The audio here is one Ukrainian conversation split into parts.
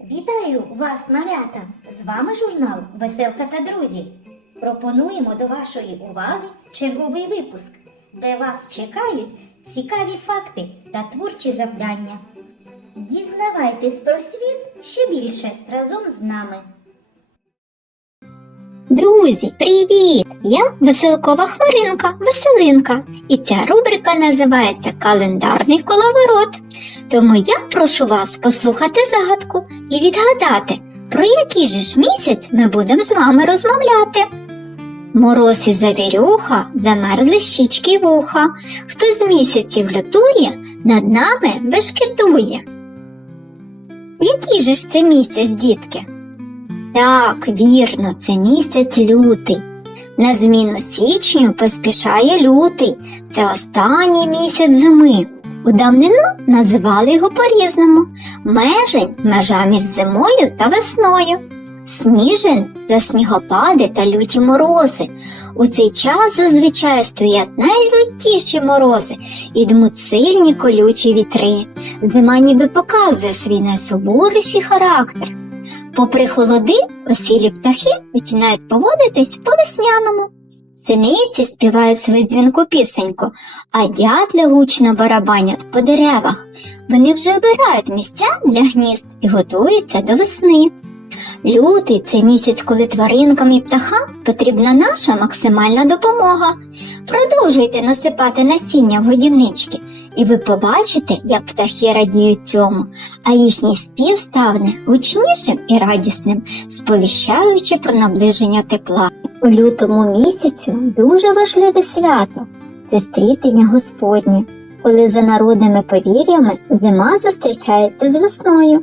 Вітаю вас, малята! З вами журнал Веселка та друзі. Пропонуємо до вашої уваги черговий випуск, де вас чекають цікаві факти та творчі завдання. Дізнавайтесь про світ ще більше разом з нами. Друзі, привіт! Я Веселкова Хмаринка, Веселинка, і ця рубрика називається Календарний коловорот. Тому я прошу вас послухати загадку і відгадати, про який же ж місяць ми будемо з вами розмовляти. Мороз і завірюха, замерзли щічки вуха. Хто з місяців лютує, над нами бешкетує. Який же ж це місяць, дітки? Так, вірно, це місяць лютий. На зміну січню поспішає лютий. Це останній місяць зими. У давнину називали його по-різному. Межень межа між зимою та весною. Сніжень за снігопади та люті морози. У цей час зазвичай стоять найлютіші морози і дмуть сильні колючі вітри. Зима ніби показує свій найсуворіший характер. Попри холоди, осілі птахи починають поводитись по-весняному. Синиці співають свою дзвінку пісеньку, а дятли гучно барабанять по деревах. Вони вже обирають місця для гнізд і готуються до весни. Лютий це місяць, коли тваринкам і птахам потрібна наша максимальна допомога. Продовжуйте насипати насіння в годівнички, і ви побачите, як птахи радіють цьому, а їхній спів стане гучнішим і радісним, сповіщаючи про наближення тепла. У лютому місяцю дуже важливе свято це стрітення Господнє, коли за народними повір'ями зима зустрічається з весною.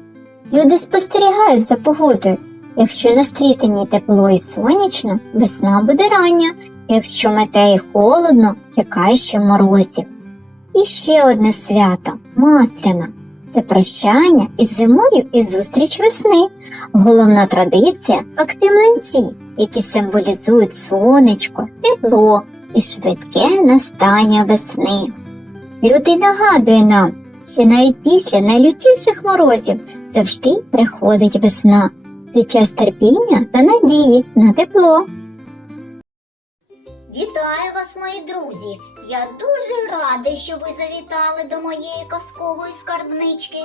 Люди спостерігають за погодою. Якщо на стрітині тепло і сонячно, весна буде рання, якщо мете і холодно, чекай ще морозів. І ще одне свято Масляна. Це прощання із зимою і зустріч весни. Головна традиція активленці, які символізують сонечко, тепло і швидке настання весни. Лютий нагадує нам, що навіть після найлютіших морозів завжди приходить весна. Це час терпіння та надії на тепло. Вітаю вас, мої друзі! Я дуже радий, що ви завітали до моєї казкової скарбнички.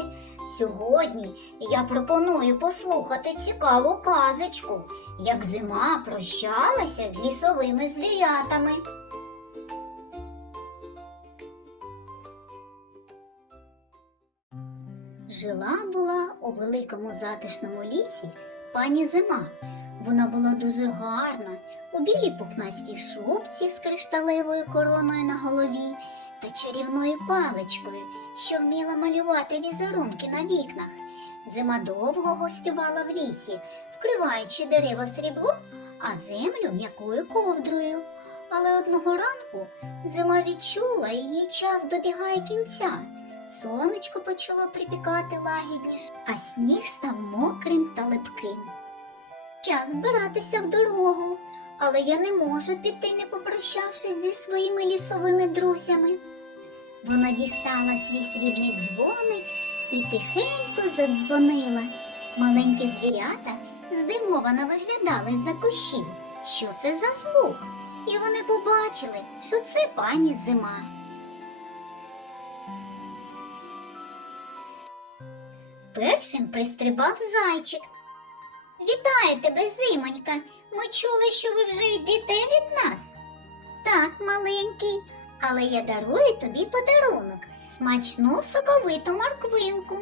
Сьогодні я пропоную послухати цікаву казочку, як зима прощалася з лісовими звірятами. Жила була у великому затишному лісі пані зима. Вона була дуже гарна, у білій пухнастій шубці з кришталевою короною на голові та чарівною паличкою, що вміла малювати візерунки на вікнах. Зима довго гостювала в лісі, вкриваючи дерева сріблом, а землю м'якою ковдрою. Але одного ранку зима відчула, її час добігає кінця. Сонечко почало припікати лагідніше, а сніг став мокрим та липким. Час збиратися в дорогу, але я не можу піти, не попрощавшись зі своїми лісовими друзями. Вона дістала свій срібний дзвоник і тихенько задзвонила. Маленькі звірята здивовано виглядали з-за кущів. Що це за звук? І вони побачили, що це пані зима. Першим пристрибав зайчик. Вітаю тебе, зимонька. Ми чули, що ви вже йдете від нас. Так, маленький, але я дарую тобі подарунок смачну соковиту морквинку.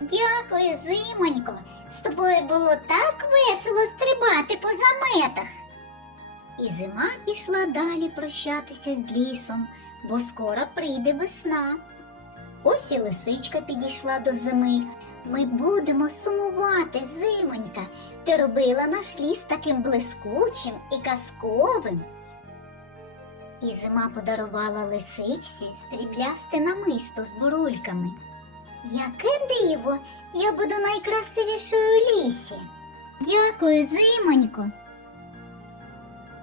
Дякую, зимонько. З тобою було так весело стрибати по заметах. І зима пішла далі прощатися з лісом, бо скоро прийде весна. Ось і лисичка підійшла до зими. Ми будемо сумувати, зимонька. Ти робила наш ліс таким блискучим і казковим. І зима подарувала лисичці сріблясте намисто з бурульками. Яке диво! Я буду найкрасивішою у лісі. Дякую, зимонько.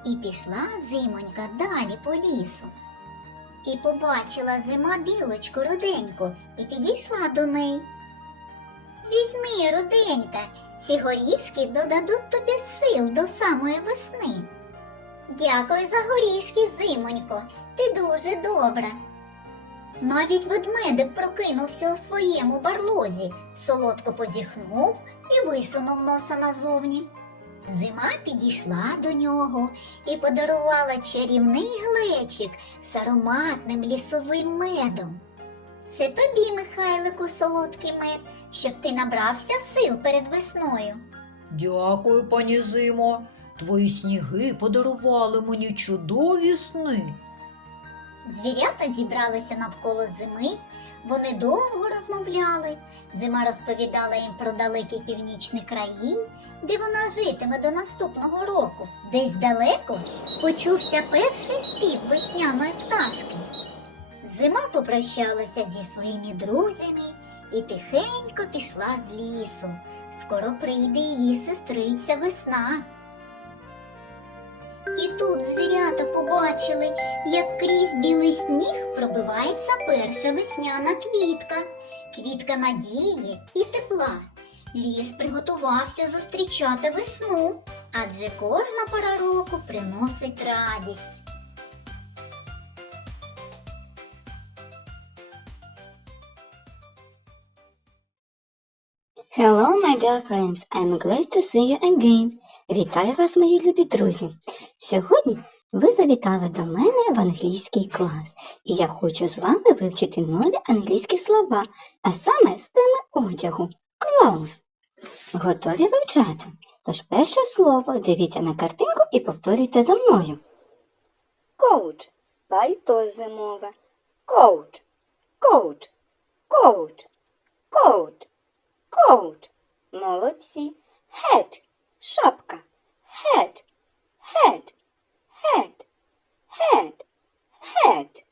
І пішла зимонька далі по лісу. І побачила зима білочку руденьку і підійшла до неї. Візьми руденька, ці горішки додадуть тобі сил до самої весни. Дякую за горішки, зимонько, ти дуже добра. Навіть ведмедик прокинувся у своєму барлозі, солодко позіхнув і висунув носа назовні. Зима підійшла до нього і подарувала чарівний глечик з ароматним лісовим медом. Це тобі, Михайлику, солодкий мед, щоб ти набрався сил перед весною. Дякую, пані Зимо. Твої сніги подарували мені чудові сни. Звірята зібралися навколо зими, вони довго розмовляли. Зима розповідала їм про далекі північні краї, де вона житиме до наступного року. Десь далеко почувся перший спів весняної пташки. Зима попрощалася зі своїми друзями і тихенько пішла з лісу. Скоро прийде її сестриця весна. І тут звірята побачили, як крізь білий сніг пробивається перша весняна квітка, квітка надії і тепла. Ліс приготувався зустрічати весну, адже кожна пора року приносить радість. Hello, my dear friends. I'm glad to see you again. Вітаю вас, мої любі друзі. Сьогодні ви завітали до мене в англійський клас, і я хочу з вами вивчити нові англійські слова, а саме з теми одягу clothes. Готові вивчати? Тож перше слово дивіться на картинку і повторюйте за мною. Coat – пальто зимове. Coat, coat, coat, coat. Coat. Молодці. Hat. Шапка. Hat. Hat. Hat. Hat. Hat.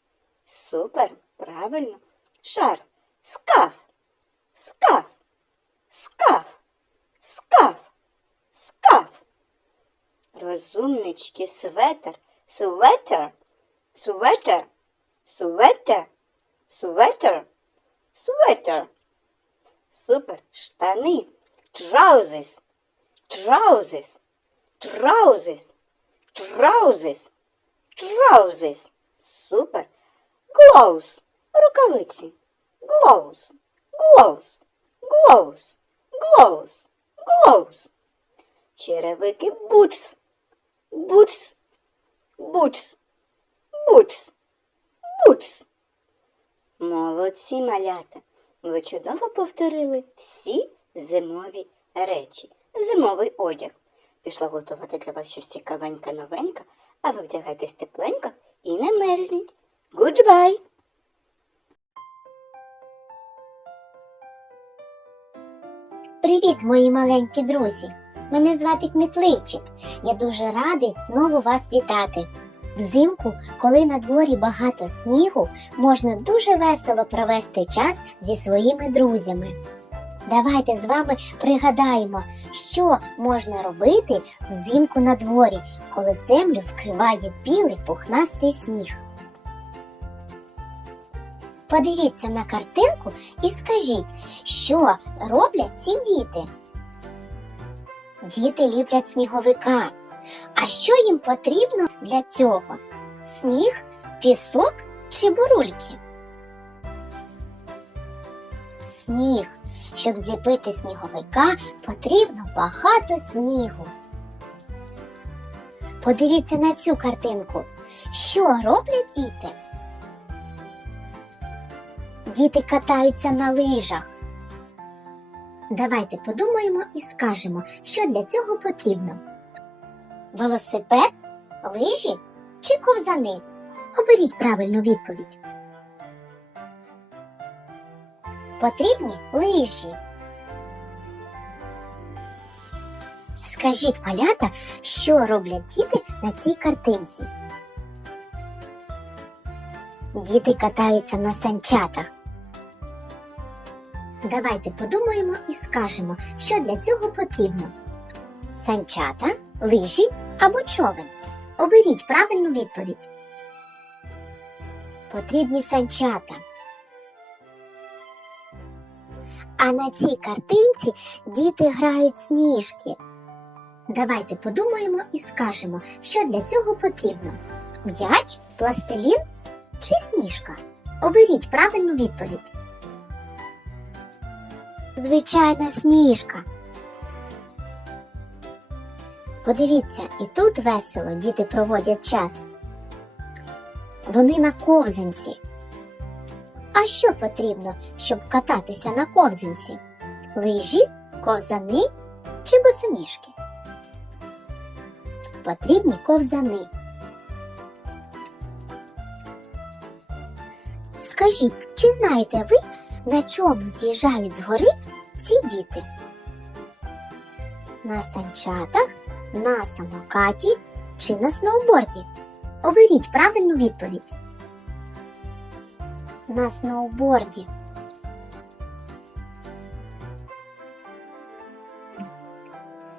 Супер. Правильно. Шарф. Скаф. Скаф. Скаф. Скаф. Скаф. Розумнички. Светер. Светер. Светер. Светер. Светер. Светер. Супер. Штани. Trousers. Trousers. Trousers. Trousers. Trousers. Супер. Gloves. Рукавиці. Gloves. Gloves. Gloves. Gloves. Gloves. Черевики. Boots. Boots. Молодці малята. Ви чудово повторили всі зимові речі, зимовий одяг. Пішла готувати для вас щось цікавеньке новеньке, а ви вдягайтесь тепленько і не мерзніть. Goodbye! Привіт, мої маленькі друзі! Мене звати Кмітливчик. Я дуже радий знову вас вітати. Взимку, коли на дворі багато снігу, можна дуже весело провести час зі своїми друзями. Давайте з вами пригадаємо, що можна робити взимку на дворі, коли землю вкриває білий пухнастий сніг. Подивіться на картинку і скажіть, що роблять ці діти? Діти ліплять сніговика. А що їм потрібно для цього? Сніг, пісок чи бурульки? Сніг. Щоб зліпити сніговика, потрібно багато снігу. Подивіться на цю картинку. Що роблять діти? Діти катаються на лижах. Давайте подумаємо і скажемо, що для цього потрібно. Велосипед, лижі чи ковзани? Оберіть правильну відповідь. Потрібні лижі. Скажіть, малята, що роблять діти на цій картинці? Діти катаються на санчатах. Давайте подумаємо і скажемо, що для цього потрібно. Санчата, лижі або човен. Оберіть правильну відповідь. Потрібні санчата. А на цій картинці діти грають сніжки. Давайте подумаємо і скажемо, що для цього потрібно: м'яч, пластилін чи сніжка? Оберіть правильну відповідь. Звичайно, сніжка. Подивіться, і тут весело діти проводять час. Вони на ковзанці. А що потрібно, щоб кататися на ковзанці? Лижі, ковзани чи босоніжки? Потрібні ковзани. Скажіть, чи знаєте ви, на чому з'їжджають з гори ці діти? На санчатах, на самокаті чи на сноуборді? Оберіть правильну відповідь. На сноуборді.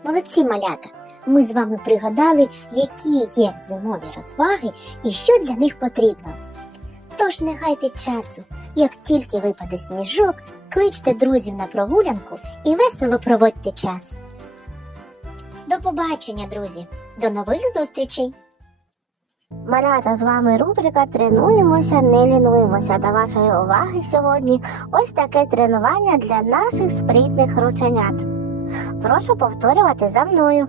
Молодці малята! Ми з вами пригадали, які є зимові розваги і що для них потрібно. Тож не гайте часу, як тільки випаде сніжок, кличте друзів на прогулянку і весело проводьте час. До побачення, друзі! До нових зустрічей! Малята, з вами рубрика Тренуємося, не лінуємося. До вашої уваги сьогодні ось таке тренування для наших спритних рученят. Прошу повторювати за мною.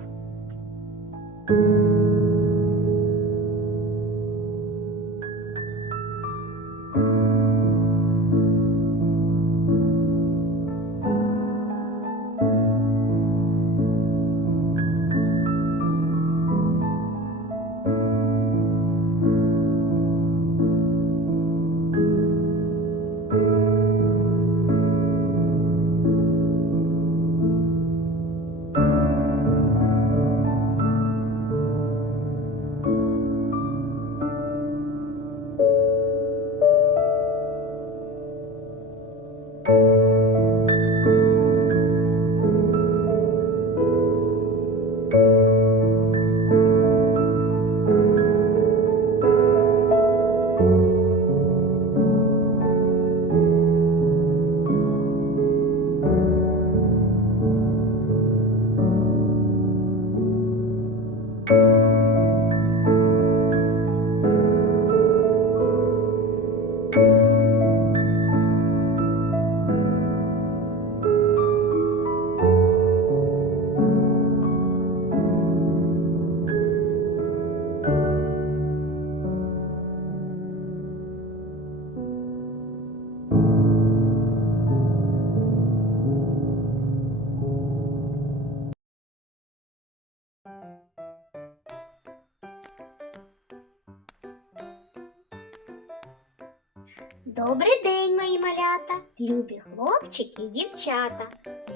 Добрий день, мої малята, любі хлопчики і дівчата.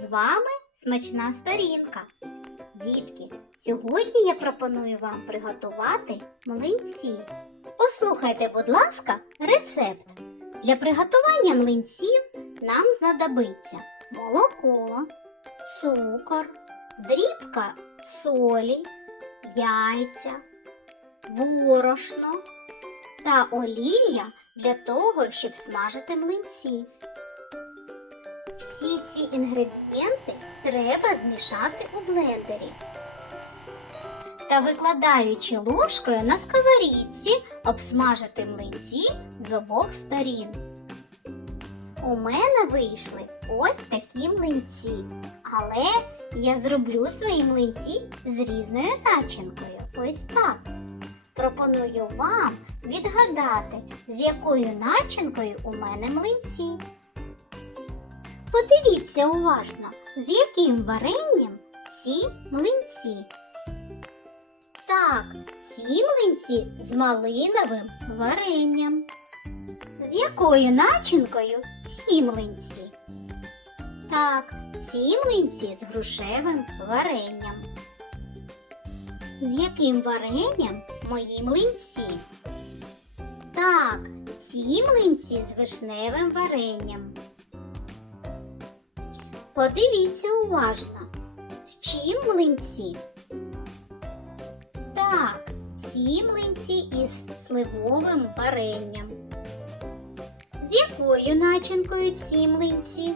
З вами смачна сторінка. Дітки, сьогодні я пропоную вам приготувати млинці. Послухайте, будь ласка, рецепт. Для приготування млинців нам знадобиться молоко, цукор, дрібка солі, яйця, борошно та олія для того, щоб смажити млинці. Всі ці інгредієнти треба змішати у блендері. Та викладаючи ложкою на сковорідці, обсмажити млинці з обох сторін. У мене вийшли ось такі млинці, але я зроблю свої млинці з різною начинкою. Ось так. Пропоную вам відгадати, з якою начинкою у мене млинці. Подивіться уважно, з яким варенням ці млинці. Так, ці млинці з малиновим варенням. З якою начинкою ці млинці? Так, ці млинці з грушевим варенням. З яким варенням мої млинці? Так, ці млинці з вишневим варенням. Подивіться уважно, з чим млинці? Так, ці млинці із сливовим варенням. З якою начинкою ці млинці?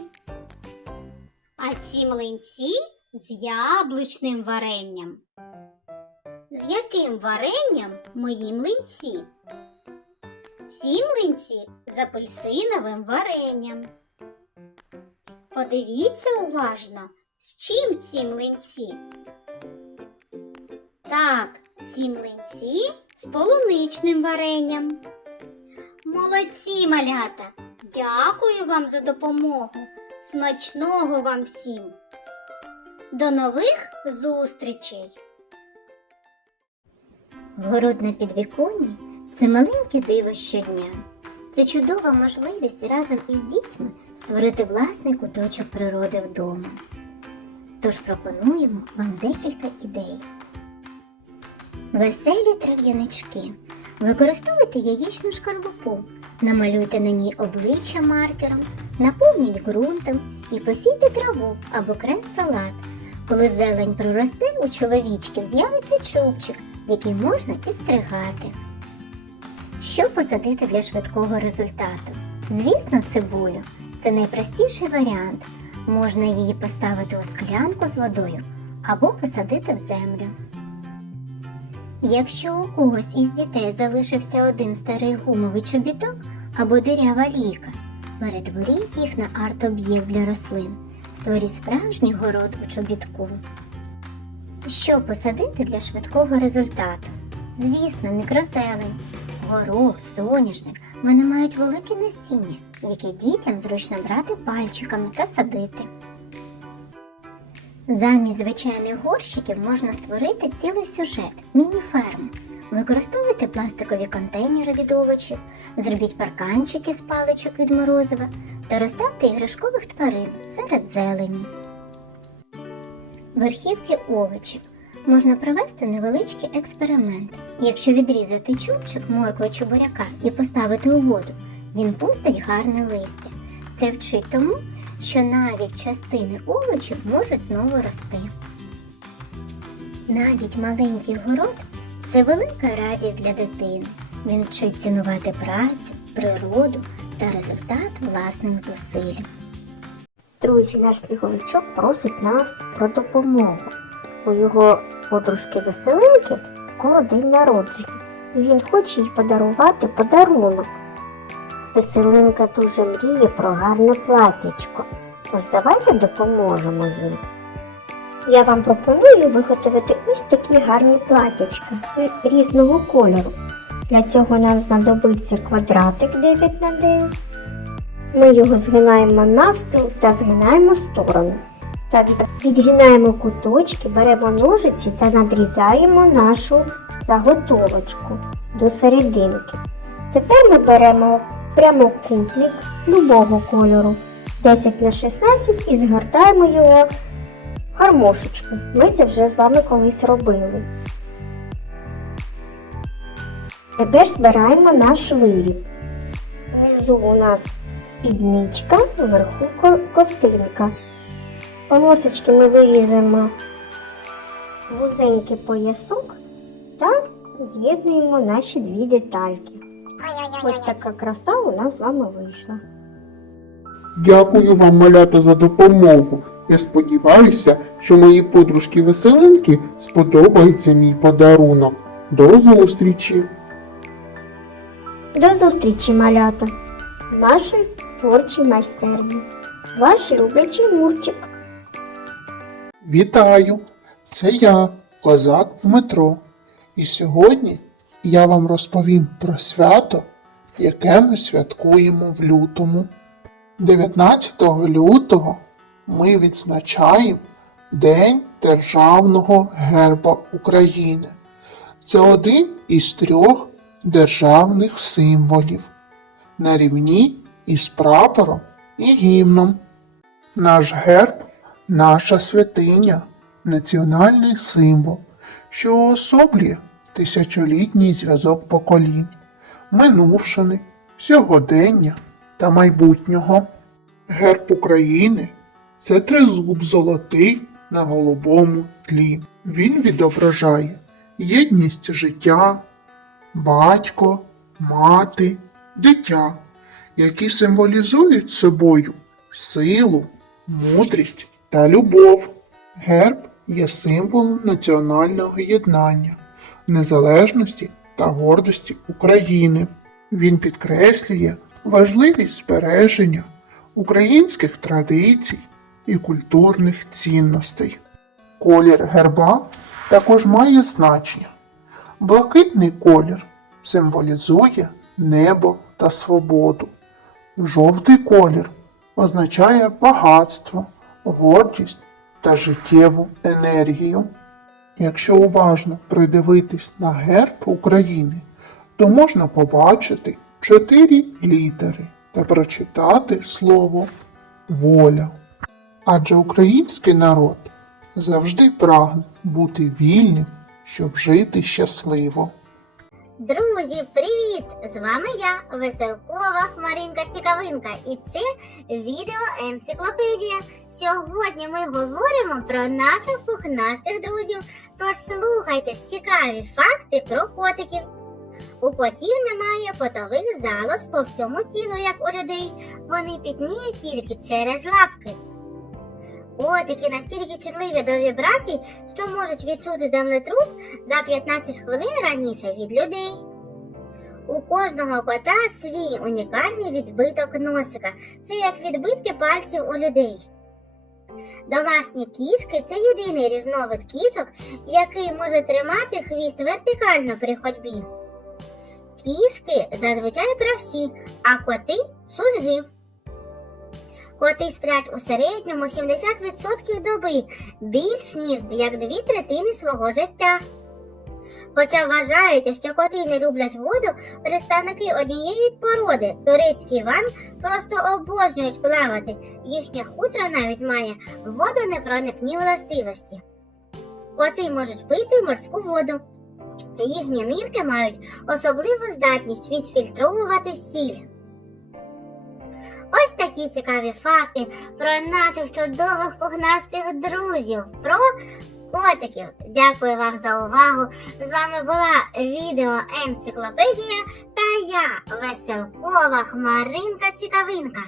А ці млинці з яблучним варенням. З яким варенням мої млинці? Ці млинці з апельсиновим варенням. Подивіться уважно, з чим ці млинці. Так, ці млинці з полуничним варенням. Молодці, малята! Дякую вам за допомогу. Смачного вам всім. До нових зустрічей! Город на підвіконні це маленьке диво щодня. Це чудова можливість разом із дітьми створити власний куточок природи вдома. Тож пропонуємо вам декілька ідей. Веселі трав'янички. Використовуйте яєчну шкарлупу, намалюйте на ній обличчя маркером, наповніть ґрунтом і посійте траву або крес-салат. Коли зелень проросте, у чоловічків з'явиться чубчик, який можна підстригати. Що посадити для швидкого результату? Звісно, цибулю. Це найпростіший варіант. Можна її поставити у склянку з водою або посадити в землю. Якщо у когось із дітей залишився один старий гумовий чобіток або дирява ліка, перетворіть їх на арт-об'єкт для рослин. Створіть справжній город у чобітку. Що посадити для швидкого результату? Звісно, мікрозелень, горох, соняшник. Вони мають велике насіння, яке дітям зручно брати пальчиками та садити. Замість звичайних горщиків можна створити цілий сюжет міні-ферму. Використовуйте пластикові контейнери від овочів, зробіть парканчики з паличок від морозива та розставте іграшкових тварин серед зелені. Верхівки овочів можна провести невеличкий експеримент. Якщо відрізати чубчик моркви чи буряка і поставити у воду, він пустить гарне листя. Це вчить тому, що навіть частини овочів можуть знову рости. Навіть маленький город це велика радість для дитини. Він вчить цінувати працю, природу та результат власних зусиль. Друзі, наш сніговичок просить нас про допомогу. У його подружки Веселинки скоро день народження, і він хоче їй подарувати подарунок. Веселинка дуже мріє про гарне платячко, тож давайте допоможемо їм. Я вам пропоную виготовити ось такі гарні платячка різного кольору. Для цього нам знадобиться квадратик 9 на 9 ми його згинаємо навпіл та згинаємо сторони. Так, підгинаємо куточки, беремо ножиці та надрізаємо нашу заготовочку до серединки. Тепер ми беремо прямокутник любого кольору 10 на 16 і згортаємо його гармошечку. Ми це вже з вами колись робили. Тепер збираємо наш виріб. Внизу у нас спідничка, вверху ко- ковтинка. З полосочки ми вирізаємо вузенький поясок та з'єднуємо наші дві детальки. Ось така краса у нас з вами вийшла. Дякую вам, малята, за допомогу. Я сподіваюся, що моїй подружки Веселинки сподобається мій подарунок. До зустрічі! До зустрічі, малята, нашій творчій майстерні. Ваш люблячий Мурчик. Вітаю! Це я, козак Дмитро. І сьогодні я вам розповім про свято, яке ми святкуємо в лютому. 19 лютого ми відзначаємо День Державного герба України. Це один із трьох державних символів на рівні із прапором і гімном. Наш герб наша святиня, національний символ, що уособлює тисячолітній зв'язок поколінь, минувшини, сьогодення та майбутнього. Герб України це тризуб золотий на голубому тлі. Він відображає єдність життя, батько, мати, дитя, які символізують собою силу, мудрість та любов. Герб є символом національного єднання, незалежності та гордості України. Він підкреслює важливість збереження українських традицій і культурних цінностей. Колір герба також має значення. Блакитний колір символізує небо та свободу. Жовтий колір означає багатство, гордість та життєву енергію. Якщо уважно придивитись на герб України, то можна побачити чотири літери та прочитати слово воля. Адже український народ завжди прагне бути вільним, щоб жити щасливо. Друзі, привіт! З вами я, Веселкова Хмаринка Цікавинка, і це відео енциклопедія. Сьогодні ми говоримо про наших пухнастих друзів. Тож слухайте цікаві факти про котиків. У котів немає потових залоз по всьому тілу, як у людей. Вони пітніють тільки через лапки. Котики настільки чутливі до вібрацій, що можуть відчути землетрус за 15 хвилин раніше від людей. У кожного кота свій унікальний відбиток носика. Це як відбитки пальців у людей. Домашні кішки це єдиний різновид кішок, який може тримати хвіст вертикально при ходьбі. Кішки зазвичай правші, а коти шульги. Коти сплять у середньому 70% доби, більш ніж як дві третини свого життя. Хоча вважається, що коти не люблять воду, представники однієї породи, турецький ван, просто обожнюють плавати. Їхнє хутро навіть має водонепроникні властивості. Коти можуть пити морську воду. Їхні нирки мають особливу здатність відфільтровувати сіль. Ось такі цікаві факти про наших чудових пухнастих друзів, про котиків. Дякую вам за увагу. З вами була відео Енциклопедія та я, Веселкова Хмаринка Цікавинка.